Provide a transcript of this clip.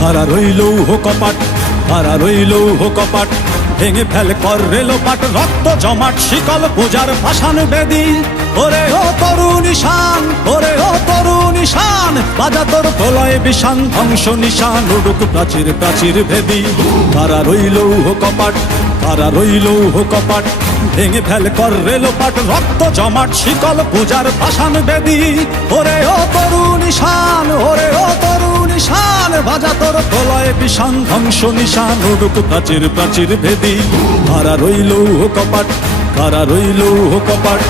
খাড়া রইল কপাট, খাড়া রইল কপাট, ভেঙে ফেল কর রেলোপাট, রক্ত জমাট শিকল পূজার ভাসান বেদি। ওরে ও তরুণ ঈশান, ওরে ও তরুণ ঈশান, বাজা তোর প্রলয় বিষান, ধ্বংস নিশান উড়ুক প্রাচীর প্রাচীর ভেদি। খাড়া রইল কপাট, খাড়া রইল কপাট, ভেঙে ফেল কর রেলোপাট, রক্ত জমাট শিকল পূজার ভাসান বেদি। ওরে ও তরুণ ঈশান, ওরে ও তরুণ ঈশান, বাজা তোর প্রলয় বিষান, ধ্বংস নিশান উড়ুক প্রাচীর প্রাচীর ভেদি। খাড়া রইল কপাট, খাড়া রইল কপাট।